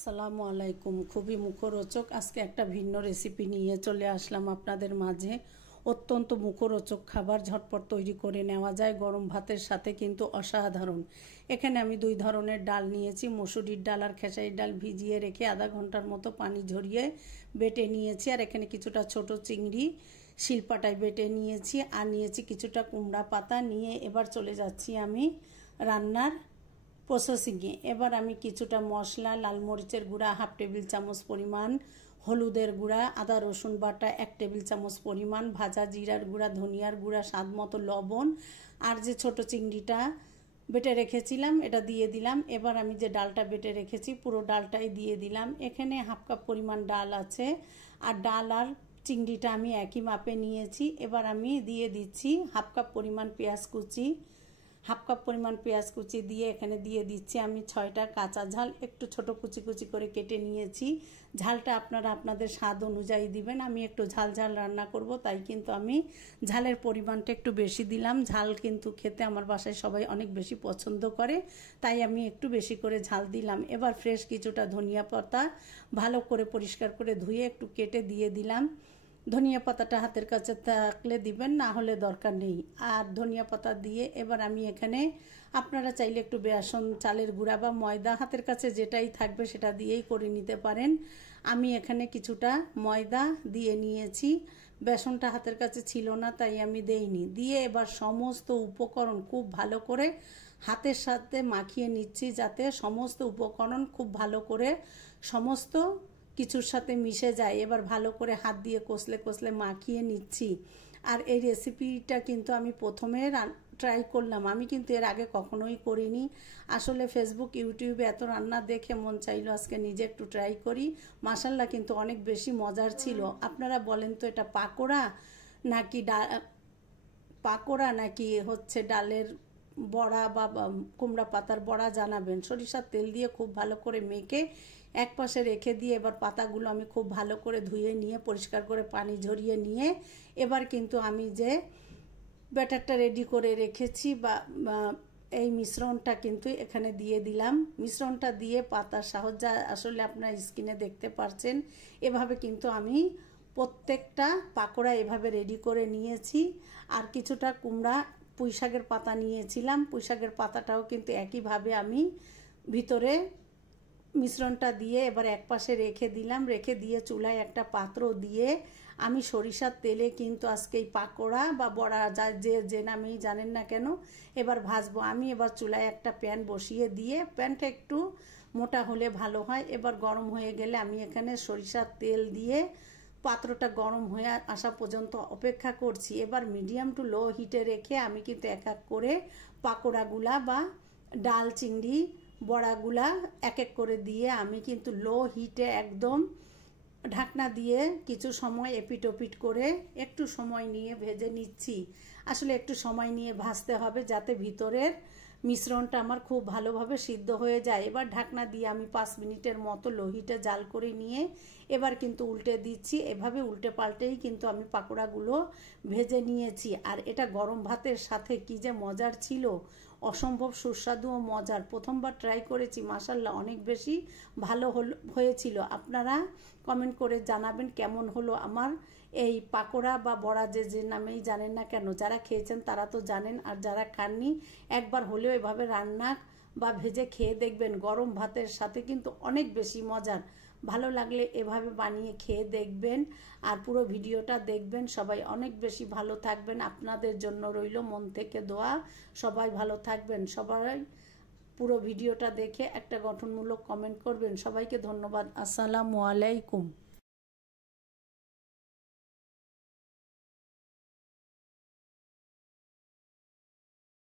আসসালামু আলাইকুম। খুবই মুখরোচক আজকে একটা ভিন্ন রেসিপি নিয়ে চলে আসলাম আপনাদের মাঝে। অত্যন্ত মুখরোচক খাবার, ঝটপট তৈরি করে নেওয়া যায়, গরম ভাতের সাথে কিন্তু অসাধারণ। এখানে আমি দুই ধরনের ডাল নিয়েছি, মসুরির ডাল আর খেসারির ডাল ভিজিয়ে রেখে আধা ঘন্টার মতো পানি ঝরিয়ে বেটে নিয়েছি। আর এখানে কিছুটা ছোট চিংড়ি শিলপাটায় বেটে নিয়েছি, আর নিয়েছি কিছুটা কুমড়া পাতা। নিয়ে এবার চলে যাচ্ছি আমি রান্নার প্রসেসিংয়ে। এবার আমি কিছুটা মশলা, লাল মরিচের গুঁড়া 1/2 টেবিল চামচ পরিমাণ, হলুদের গুঁড়া, আদা রসুন বাটা 1 টেবিল চামচ পরিমাণ, ভাজা জিরার গুঁড়া, ধনিয়ার গুঁড়া, স্বাদ মতো লবণ, আর যে ছোট চিংড়িটা বেটে রেখেছিলাম এটা দিয়ে দিলাম। এবার আমি যে ডালটা বেটে রেখেছি পুরো ডালটাই দিয়ে দিলাম। এখানে 1/2 কাপ পরিমাণ ডাল আছে, আর ডাল আর চিংড়িটা আমি একই মাপে নিয়েছি। এবার আমি দিয়ে দিচ্ছি 1/2 কাপ পরিমাণ পেঁয়াজ কুচি। 1/2 কাপ পরিমাণ পেঁয়াজ কুচি দিয়ে এখানে দিয়ে দিচ্ছি আমি 6টা কাঁচা ঝাল, একটু ছোট কুচি কুচি করে কেটে নিয়েছি। ঝালটা আপনারা আপনাদের স্বাদ অনুযায়ী দিবেন। আমি একটু ঝাল ঝাল রান্না করব, তাই কিন্তু আমি ঝালের পরিমাণটা একটু বেশি দিলাম। ঝাল কিন্তু খেতে আমার বাসায় সবাই অনেক বেশি পছন্দ করে, তাই আমি একটু বেশি করে ঝাল দিলাম। এবার ফ্রেশ কিছুটা ধনিয়া পাতা ভালো করে পরিষ্কার করে ধুয়ে একটু কেটে দিয়ে দিলাম। ধনিয়া পাতাটা হাতের কাছে থাকলে দিবেন, না হলে দরকার নেই। আর ধনিয়া পাতা দিয়ে এবার আমি এখানে, আপনারা চাইলে একটু বেসন, চালের গুঁড়া বা ময়দা হাতের কাছে যেটাই থাকবে সেটা দিয়েই করে নিতে পারেন। আমি এখানে কিছুটা ময়দা দিয়ে নিয়েছি, বেসনটা হাতের কাছে ছিল না তাই আমি দেইনি। দিয়ে এবার সমস্ত উপকরণ খুব ভালো করে হাতের সাথে মাখিয়ে নিচ্ছি, যাতে সমস্ত উপকরণ খুব ভালো করে সমস্ত কিছুর সাথে মিশে যায়। এবার ভালো করে হাত দিয়ে কষলে কষলে মাখিয়ে নিচ্ছি। আর এই রেসিপিটা কিন্তু আমি প্রথমে ট্রাই করলাম, আমি কিন্তু এর আগে কখনোই করিনি। আসলে ফেসবুক, ইউটিউবে এত রান্না দেখে মন চাইলো আজকে নিজে একটু ট্রাই করি। মাশাল্লাহ কিন্তু অনেক বেশি মজার ছিল। আপনারা বলেন তো এটা পাকোড়া নাকি হচ্ছে ডালের বড়া বা কুমড়া পাতার বড়া জানাবেন। সরিষার তেল দিয়ে খুব ভালো করে মেখে এক পাশে রেখে দিয়ে এবার পাতাগুলো আমি খুব ভালো করে ধুয়ে নিয়ে পরিষ্কার করে পানি ঝরিয়ে নিয়ে এবার কিন্তু আমি যে ব্যাটারটা রেডি করে রেখেছি বা এই মিশ্রণটা কিন্তু এখানে দিয়ে দিলাম। মিশ্রণটা দিয়ে পাতার সাহায্যে আসলে আপনারা স্ক্রিনে দেখতে পাচ্ছেন, এভাবে কিন্তু আমি প্রত্যেকটা পাকোড়া এভাবে রেডি করে নিয়েছি। আর কিছুটা কুমড়া পুঁই শাকের পাতা নিয়েছিলাম, পুঁই শাকের পাতাটাও কিন্তু একইভাবে আমি ভিতরে মিশ্রণটা দিয়ে এবার এক পাশে রেখে দিলাম। রেখে দিয়ে চুলায় একটা পাত্র দিয়ে আমি সরিষার তেলে কিন্তু আজকে এই পাকোড়া বা বড়া যে নামেই জানেন না কেন এবার ভাজবো। আমি এবার চুলায় একটা প্যান বসিয়ে দিয়ে, প্যানটা একটু মোটা হলে ভালো হয়। এবার গরম হয়ে গেলে আমি এখানে সরিষার তেল দিয়ে পাত্রটা গরম হয়ে আসা পর্যন্ত অপেক্ষা করছি। এবার মিডিয়াম টু লো হিটে রেখে আমি কিন্তু এক এক করে পাকোড়াগুলা বা ডাল চিংড়ি বড়াগুলা এক এক করে দিয়ে আমি কিন্তু লো হিটে একদম ঢাকনা দিয়ে কিছু সময় এপিট ওপিট করে একটু সময় নিয়ে ভেজে নিচ্ছি। আসলে একটু সময় নিয়ে ভাজতে হবে যাতে ভিতরের মিশ্রণটা আমার খুব ভালোভাবে সিদ্ধ হয়ে যায়। এবার ঢাকনা দিয়ে আমি 5 মিনিটের মতো লো হিটে জাল করে নিয়ে এবার কিন্তু উল্টে দিচ্ছি। এভাবে উল্টে পাল্টেই কিন্তু আমি পাকোড়াগুলো ভেজে নিয়েছি। আর এটা গরম ভাতের সাথে কি যে মজার ছিল, অসম্ভব সুস্বাদু ও মজার। প্রথমবার ট্রাই করেছি, মাশাল্লাহ অনেক বেশি ভালো হয়েছিল। আপনারা কমেন্ট করে জানাবেন কেমন হলো আমার এই পাকোড়া বা বড়া যে নামেই জানেন না কেন। যারা খেয়েছেন তারা তো জানেন, আর যারা খাননি একবার হলেও এভাবে রান্না বা ভেজে খেয়ে দেখবেন। গরম ভাতের সাথে কিন্তু অনেক বেশি মজার। ভালো লাগলে এভাবে বানিয়ে খেয়ে দেখবেন আর পুরো ভিডিওটা দেখবেন। সবাই অনেক বেশি ভালো থাকবেন, আপনাদের জন্য রইল মন থেকে দোয়া। সবাই ভালো থাকবেন। সবাই পুরো ভিডিওটা দেখে একটা গঠনমূলক কমেন্ট করবেন। সবাইকে ধন্যবাদ। আসসালামু আলাইকুম।